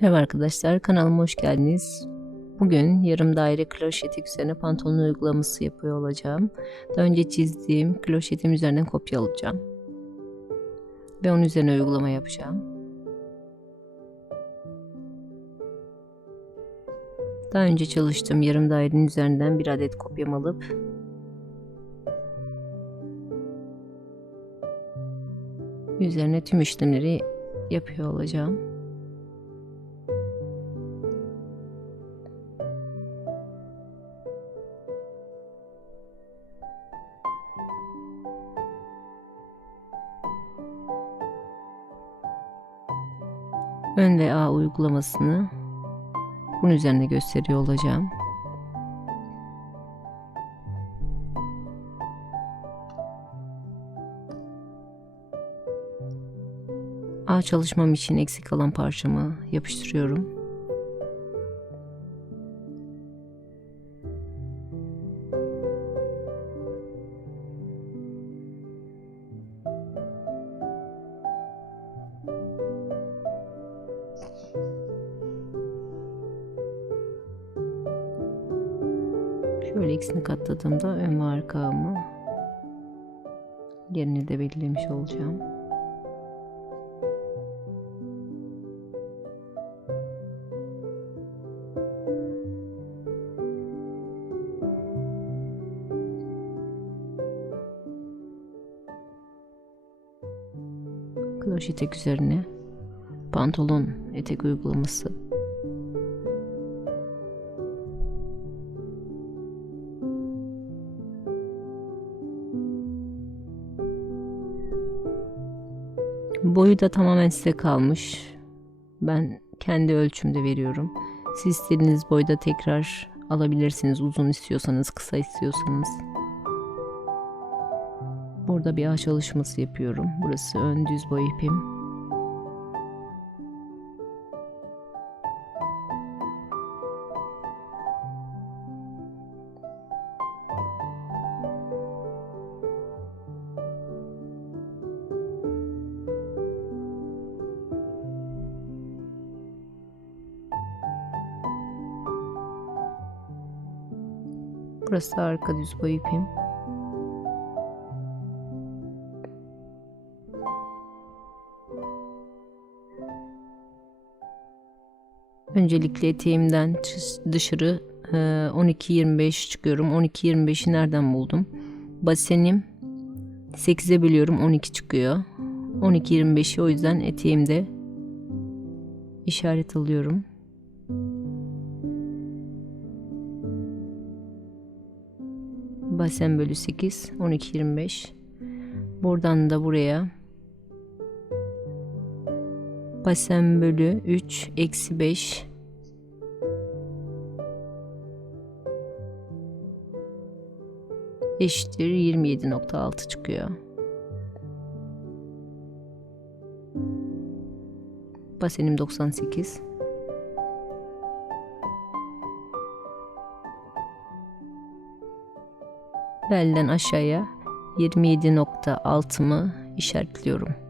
Merhaba arkadaşlar, kanalıma hoş geldiniz. Bugün yarım daire kloşetik üzerine pantolon uygulaması yapıyor olacağım. Daha önce çizdiğim kloşetim üzerinden kopya alacağım. Ve onun üzerine uygulama yapacağım. Daha önce çalıştığım yarım dairenin üzerinden bir adet kopyam alıp üzerine tüm işlemleri yapıyor olacağım. Ön ve A uygulamasını bunun üzerine gösteriyor olacağım. A çalışmam için eksik kalan parçamı yapıştırıyorum. İkisini katladığımda ön ve arkamı yerini de belirlemiş olacağım. Kloş etek üzerine pantolon etek uygulaması Boyu da tamamen size kalmış. Ben kendi ölçümde veriyorum. Siz istediğiniz boyda tekrar alabilirsiniz. Uzun istiyorsanız, kısa istiyorsanız. Burada bir ağ çalışması yapıyorum. Burası ön düz boy ipim. Burası arka düz boy ipim. Öncelikle eteğimden dışarı 12-25 çıkıyorum. 12-25'i nereden buldum? Basenim 8'e bölüyorum 12 çıkıyor. 12-25'i o yüzden eteğimde işaret alıyorum. Basen bölü 8 12 25 buradan da buraya basen bölü 3 eksi 5 eşittir 27.6 çıkıyor. Basenim 98. belden aşağıya 27.6'mı işaretliyorum.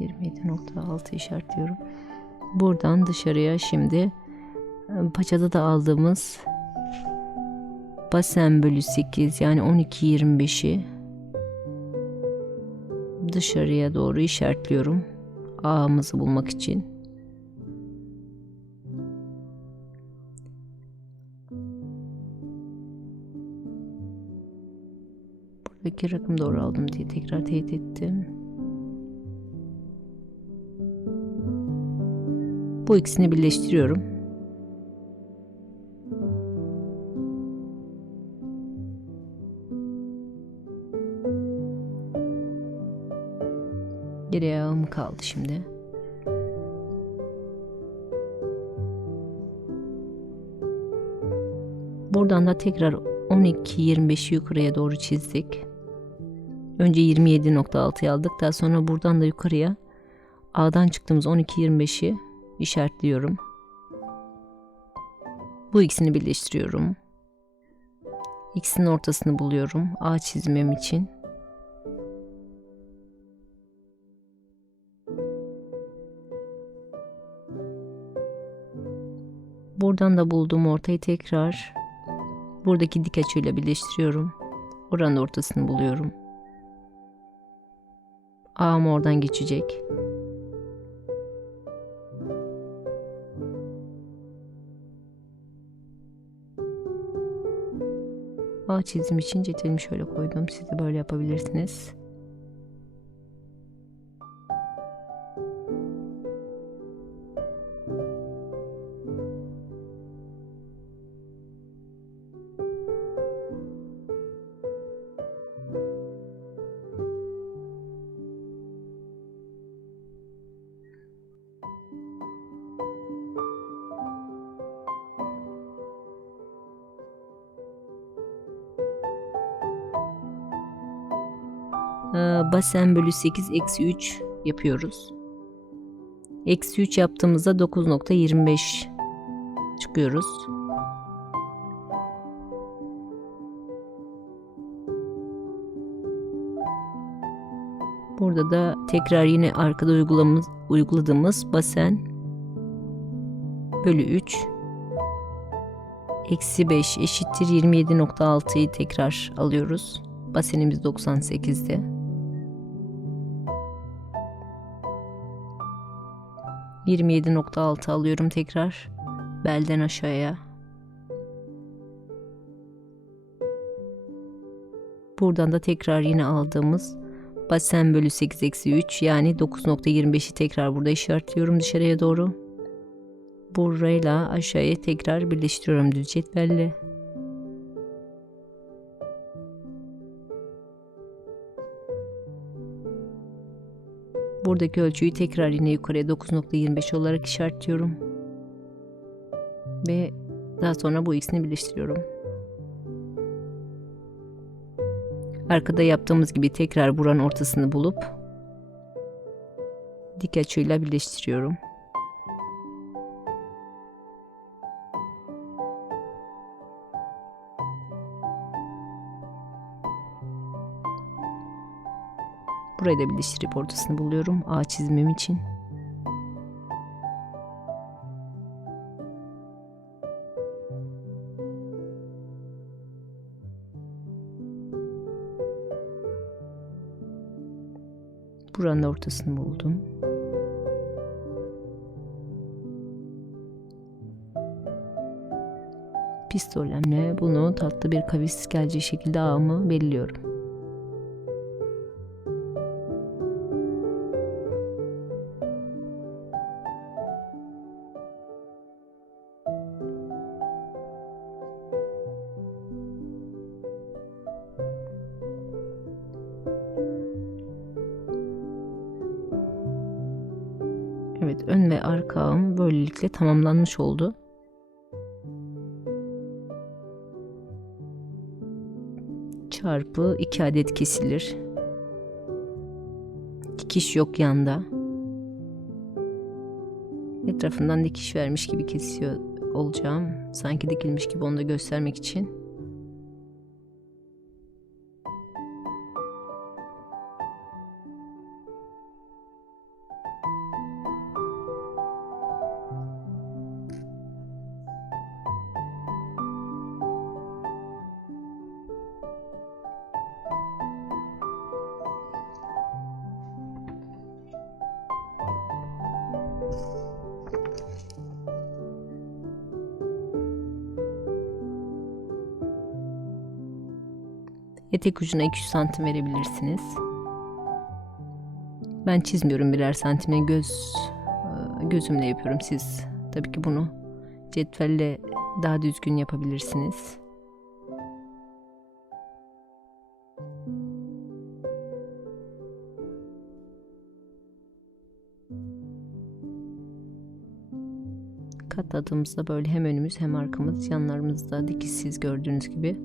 %27.6 işaretliyorum. Buradan dışarıya şimdi paçada da aldığımız basen bölü 8 yani 12-25'i dışarıya doğru işaretliyorum. Ağımızı bulmak için. Buradaki rakım doğru aldım diye tekrar teyit ettim. Bu ikisini birleştiriyorum. Geriye ağım kaldı şimdi. Buradan da tekrar 12-25'i yukarıya doğru çizdik. Önce 27.6'yı aldık. Daha sonra buradan da yukarıya A'dan çıktığımız 12-25'i işaretliyorum. Bu ikisini birleştiriyorum. X'in ortasını buluyorum A çizmem için. Buradan da bulduğum ortayı tekrar buradaki dik açıyla birleştiriyorum. Oranın ortasını buluyorum. A'm oradan geçecek. Çizim için cetvelimi şöyle koydum. Siz de böyle yapabilirsiniz. Basen bölü 8 eksi 3 yapıyoruz. Eksi 3 yaptığımızda 9.25 çıkıyoruz. Burada da tekrar yine arkada uygulamamız, uyguladığımız basen bölü 3 eksi 5 eşittir 27.6'yı tekrar alıyoruz. Basenimiz 98'di. 27.6 alıyorum tekrar belden aşağıya. Buradan da tekrar yine aldığımız basen bölü 8 eksi 3 yani 9.25'i tekrar burada işaretliyorum dışarıya doğru. Burayla aşağıya tekrar birleştiriyorum düz cetvelle. Buradaki ölçüyü tekrar yine yukarıya 9.25 olarak işaretliyorum. Ve daha sonra bu ikisini birleştiriyorum. Arkada yaptığımız gibi tekrar buranın ortasını bulup dik açıyla birleştiriyorum. Burayı da birleştirip ortasını buluyorum ağ çizmem için. Buranın ortasını buldum. Pistolemle bunu tatlı bir kavis geleceği şekilde ağımı belirliyorum. Evet ön ve arka böylelikle tamamlanmış oldu. Çarpı 2 adet kesilir. Dikiş yok yanda. Etrafından dikiş vermiş gibi kesiyor olacağım. Sanki dikilmiş gibi onu da göstermek için. Etek ucuna 200 santim verebilirsiniz. Ben çizmiyorum birer santimle göz e, gözümle yapıyorum. Siz tabii ki bunu cetvelle daha düzgün yapabilirsiniz. Katladığımızda böyle hem önümüz hem arkamız yanlarımızda dikişsiz gördüğünüz gibi.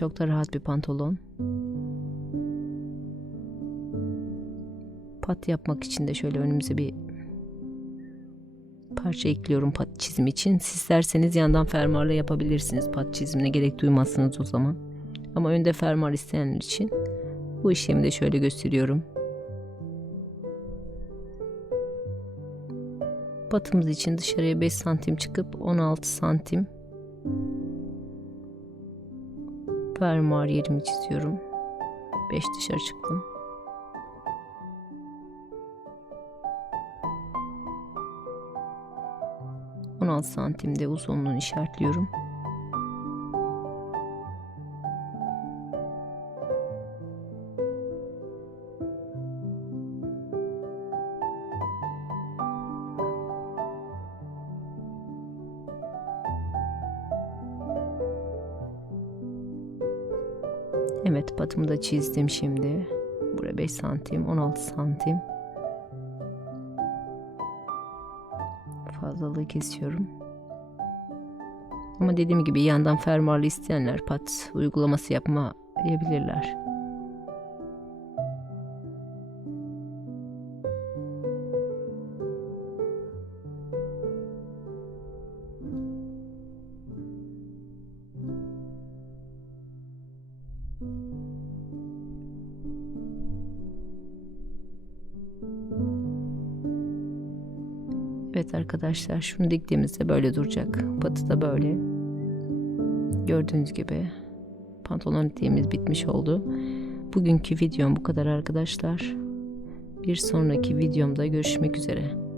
Çok da rahat bir pantolon. Pat yapmak için de şöyle önümüze bir parça ekliyorum pat çizim için. Siz isterseniz yandan fermuarla yapabilirsiniz. Pat çizimine gerek duymazsınız o zaman. Ama önde fermuar isteyenler için bu işlemi de şöyle gösteriyorum. Patımız için dışarıya 5 santim çıkıp 16 santim fermuar yerimi çiziyorum. 5 dışarı çıktım. Santimde uzunluğunu işaretliyorum. Evet patımı da çizdim şimdi. Buraya 5 santim, 16 santim. Fazlalığı kesiyorum. Ama dediğim gibi yandan fermuarlı isteyenler pat uygulaması yapmayabilirler. Evet arkadaşlar şunu diktiğimizde böyle duracak. Patı da böyle. Gördüğünüz gibi pantolon itiğimiz bitmiş oldu. Bugünkü videom bu kadar arkadaşlar. Bir sonraki videomda görüşmek üzere.